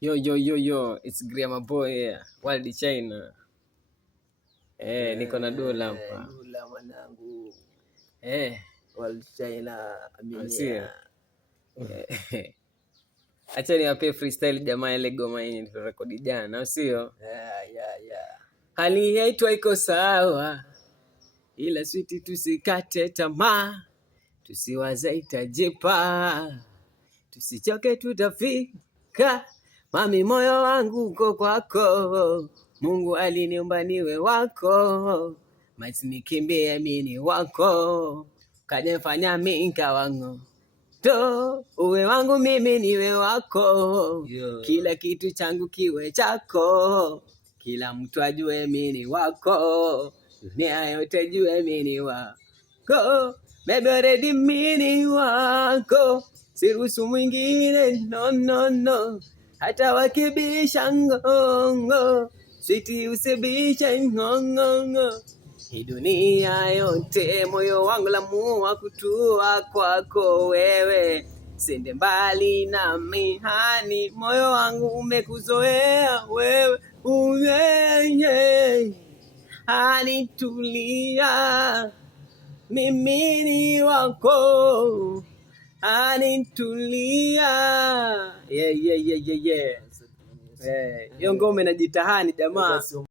Yo, it's Grandma Boy here. World China. Niko na dola hapa. Dola mwanangu. World China aminia. Acha niwape freestyle jamaa, ile goma yenye tulirekodi jana, sio? Hali yetu iko sawa, ila switi tusikate tamaa, tusiwaze itajipa, tusichoke tutafika. Mami, moyo wangu uko kwako, Mungu aliniumba niwe wako, maisi nikimbie mini wako, kanifanya minka wangu to uwe wangu mimi niwe wako, kila kitu changu kiwe chako, kila mtu ajue mimi wako, dunia yote jue mimi wako, baby already mimi wako, siruhusu mwingine no, hata wakibisha ngongo, sweetie usibisha ngongo. Hii dunia yote moyo wangu lamua kutua kwako wewe, sende mbali na mihani, moyo wangu umekuzoea wewe, uyenye anitulia, mimi ni wako, anitulia. Yeah. Hiyo ngoma inajitahani jamaa.